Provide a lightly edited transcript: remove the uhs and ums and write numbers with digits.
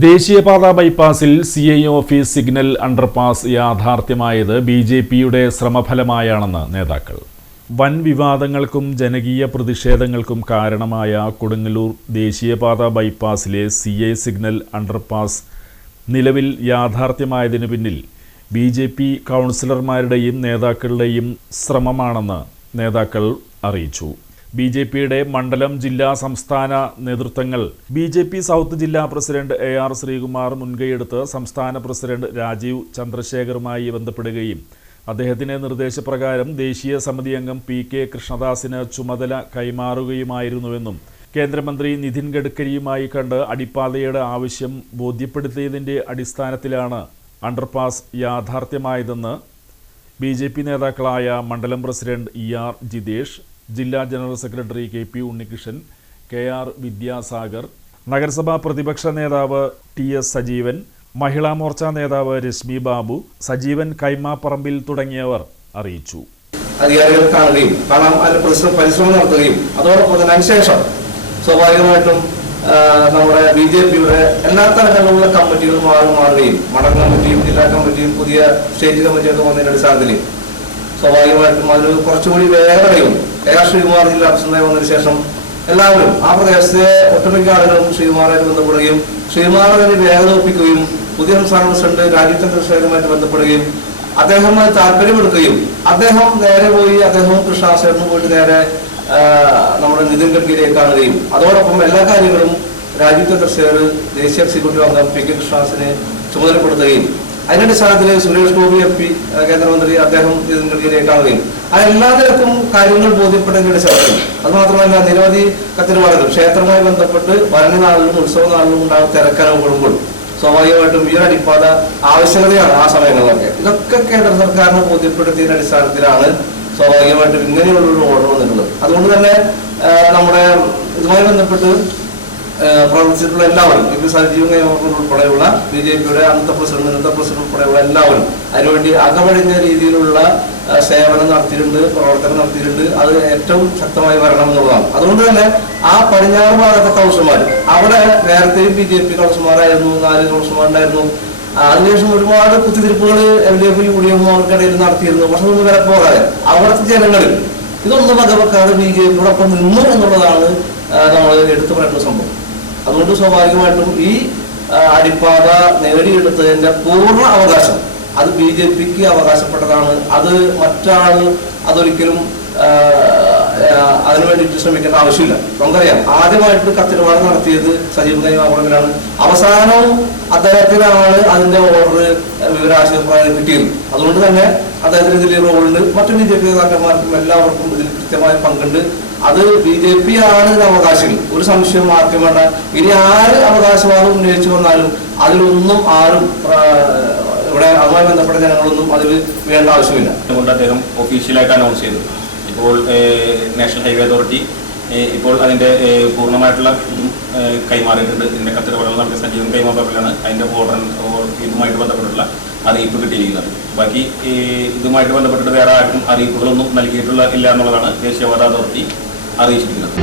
ദേശീയപാത ബൈപ്പാസിൽ CI office signal underpass യാഥാർത്ഥ്യമായത് BJPയുടെ ശ്രമഫലമായാണെന്ന് നേതാക്കൾ. വൻ വിവാദങ്ങൾക്കും ജനകീയ പ്രതിഷേധങ്ങൾക്കും കാരണമായ കൊടുങ്ങല്ലൂർ ദേശീയപാത ബൈപ്പാസിലെ CI സിഗ്നൽ അണ്ടർപാസ് നിലവിൽ യാഥാർത്ഥ്യമായതിനു പിന്നിൽ BJP കൗൺസിലർമാരുടെയും നേതാക്കളുടെയും ശ്രമമാണെന്ന് നേതാക്കൾ അറിയിച്ചു. BJPയുടെ മണ്ഡലം ജില്ലാ സംസ്ഥാന നേതൃത്വങ്ങൾ BJP സൗത്ത് ജില്ലാ പ്രസിഡന്റ് AR ശ്രീകുമാർ മുൻകൈയെടുത്ത് സംസ്ഥാന പ്രസിഡന്റ് രാജീവ് ചന്ദ്രശേഖറുമായി ബന്ധപ്പെടുകയും അദ്ദേഹത്തിന്റെ നിർദ്ദേശപ്രകാരം ദേശീയ സമിതി അംഗം PK കൃഷ്ണദാസിന് ചുമതല കൈമാറുകയുമായിരുന്നുവെന്നും കേന്ദ്രമന്ത്രി നിതിൻ ഗഡ്കരിയുമായി കണ്ട് അടിപ്പാതയുടെ ആവശ്യം ബോധ്യപ്പെടുത്തിയതിന്റെ അടിസ്ഥാനത്തിലാണ് അണ്ടർപാസ് യാഥാർത്ഥ്യമായതെന്ന് BJP നേതാക്കളായ മണ്ഡലം പ്രസിഡന്റ് ER ജിതേഷ്, ജില്ലാ general secretary KP Unnikrishnan, KR Vidyasagar, നഗരസഭാ പ്രതിപക്ഷ നേതാവ് TS സജീവൻ, മഹിളാ മോർച്ച നേതാവ് രശ്മി ബാബു, സജീവൻ കൈമാപ്പറമ്പിൽ തുടങ്ങിയവർ അറിയിച്ചു. അധികാരികൾ കാണുകയും പരിശ്രമം നടത്തുകയും അതോടൊപ്പം തന്നെ അതിനുശേഷം സ്വാഭാവികമായിട്ടും നമ്മുടെ BJPയുടെ എല്ലാ തരത്തിലുള്ള കമ്മിറ്റികളും മാറുകയും മണ്ഡലം കമ്മിറ്റിയും ജില്ലാ കമ്മിറ്റിയും പുതിയ സ്റ്റേറ്റ് കമ്മിറ്റിയൊക്കെ വന്നതിന്റെ അടിസ്ഥാനത്തിൽ സ്വാഭാവികമായിട്ടും അതിൽ കുറച്ചുകൂടി വേഗതയും AR ശ്രീകുമാർ ജില്ലാ പ്രസിഡന്റായി വന്നതിന് ശേഷം എല്ലാവരും ആ പ്രദേശത്തെ ഒട്ടുമിക്ക ആളുകളും ശ്രീകുമാറുമായിട്ട് ബന്ധപ്പെടുകയും ശ്രീകുമാറിനെ വേഗത ഒപ്പിക്കുകയും പുതിയ സംസ്ഥാന പ്രസിഡന്റ് രാജീവ് ചന്ദ്രശേഖരുമായിട്ട് ബന്ധപ്പെടുകയും അദ്ദേഹം താല്പര്യമെടുക്കുകയും അദ്ദേഹം നേരെ പോയി അദ്ദേഹവും കൃഷ്ണദാസേട്ടനും പോയിട്ട് നേരെ നമ്മുടെ നിതിൻ ഗഡ്കരിയെ കാണുകയും അതോടൊപ്പം എല്ലാ കാര്യങ്ങളും രാജീവ് ചന്ദ്രശേഖർ ദേശീയ എക്സിക്യൂട്ടീവ് അംഗം PK കൃഷ്ണദാസിനെ ചുമതലപ്പെടുത്തുകയും അതിന്റെ അടിസ്ഥാനത്തിൽ സുരേഷ് ഗോപി MP കേന്ദ്രമന്ത്രി അദ്ദേഹം നിതിൻ ഗഡ്കരിയെ കാണുകയും ആ എല്ലാവർക്കും കാര്യങ്ങൾ ബോധ്യപ്പെട്ടതിന്റെ അടിസ്ഥാനത്തിൽ അത് മാത്രമല്ല നിരവധി കത്തിരിവാളുകൾ ക്ഷേത്രവുമായി ബന്ധപ്പെട്ട് ഭരണി നാളിലും ഉത്സവ നാളിലും ഉണ്ടാകുന്ന തിരക്കനുഭവപ്പെടുമ്പോൾ സ്വാഭാവികമായിട്ടും ഈ അടിപ്പാത ആവശ്യകതയാണ് ആ സമയങ്ങളിലൊക്കെ. ഇതൊക്കെ കേന്ദ്ര സർക്കാരിനെ ബോധ്യപ്പെടുത്തിയതിന്റെ അടിസ്ഥാനത്തിലാണ് സ്വാഭാവികമായിട്ടും ഇങ്ങനെയുള്ളൊരു ഓർഡർ വന്നിട്ടുള്ളത്. അതുകൊണ്ട് തന്നെ നമ്മുടെ ഇതുമായി ബന്ധപ്പെട്ട് പ്രവർത്തിച്ചിട്ടുള്ള എല്ലാവരും MP സജീവ് ഉൾപ്പെടെയുള്ള BJPയുടെ അന്നത്തെ പ്രസിഡന്റ് ഉൾപ്പെടെയുള്ള എല്ലാവരും അതിനുവേണ്ടി അകമഴിഞ്ഞ രീതിയിലുള്ള സേവനം നടത്തിയിട്ടുണ്ട്, പ്രവർത്തനം നടത്തിയിട്ടുണ്ട്. അത് ഏറ്റവും ശക്തമായി വരണം എന്നുള്ളതാണ്. അതുകൊണ്ട് തന്നെ ആ പടിഞ്ഞാറ് ഭാഗത്തെ കൗൺസിലർമാർ അവിടെ നേരത്തെയും BJP കൗൺസിലർമാരായിരുന്നു, 4 കൗൺസിലർമാരുണ്ടായിരുന്നു. അതിനുശേഷം ഒരുപാട് കുത്തിത്തിരിപ്പുകൾ LDF UDF അവർക്കിടയിൽ നടത്തിയിരുന്നു. പക്ഷെ ഒന്നും വരെ പോകാതെ അവിടുത്തെ ജനങ്ങളിൽ ഇതൊന്നും വകവെക്കാതെ BJPയോടൊപ്പം നിന്നു എന്നുള്ളതാണ് നമ്മൾ എടുത്തു പറയുന്ന സംഭവം. അതുകൊണ്ട് സ്വാഭാവികമായിട്ടും ഈ അടിപ്പാത നേടിയെടുത്തതിന്റെ പൂർണ്ണ അവകാശം അത് BJPക്ക് അവകാശപ്പെട്ടതാണ്. അത് മറ്റാൾ അതൊരിക്കലും അതിനു വേണ്ടിയിട്ട് ശ്രമിക്കേണ്ട ആവശ്യമില്ല. നമുക്കറിയാം, ആദ്യമായിട്ട് കത്തിടപാട് നടത്തിയത് സജീവ് കൈമാപ്പറമ്പിലാണ്. അവസാനവും അദ്ദേഹത്തിനാണ് അതിന്റെ ഓർഡർ വിവരാശയപ്രകാരം കിട്ടിയത്. അതുകൊണ്ട് തന്നെ അദ്ദേഹത്തിന് ഇതിൽ റോളുണ്ട്. മറ്റു BJP നേതാക്കന്മാർക്കും എല്ലാവർക്കും ഇതിൽ കൃത്യമായ പങ്കുണ്ട്. അത് BJP ആണ് ഇതിന് അവകാശികൾ, ഒരു സംശയം ആർക്കും വേണ്ട. ഇനി ആര് അവകാശവാദം ഉന്നയിച്ചു വന്നാലും അതിലൊന്നും ആരും ഇവിടെ അതുമായി ബന്ധപ്പെട്ട ജനങ്ങളൊന്നും അതിൽ വേണ്ട ആവശ്യമില്ല. അതുകൊണ്ട് അദ്ദേഹം ഒഫീഷ്യലായിട്ട് അനൗൺസ് ചെയ്തു. ഇപ്പോൾ നാഷണൽ ഹൈവേ അതോറിറ്റി ഇപ്പോൾ അതിന്റെ പൂർണ്ണമായിട്ടുള്ള കൈമാറിയിട്ടുണ്ട്. ഇതിന്റെ കത്തിടപാടുകൾ നടത്തിയ സജീവൻ കൈമാറലാണ് അതിന്റെ ഓർഡർ ഇതുമായിട്ട് ബന്ധപ്പെട്ടുള്ള അറിയിപ്പ് കിട്ടിയിരിക്കുന്നത്. ബാക്കി ഇതുമായിട്ട് ബന്ധപ്പെട്ടിട്ട് വേറെ ആർക്കും അറിയിപ്പുകളൊന്നും നൽകിയിട്ടുള്ള ഇല്ല എന്നുള്ളതാണ് ദേശീയപാത അതോറിറ്റി അറിയിച്ചിരിക്കുന്നത്.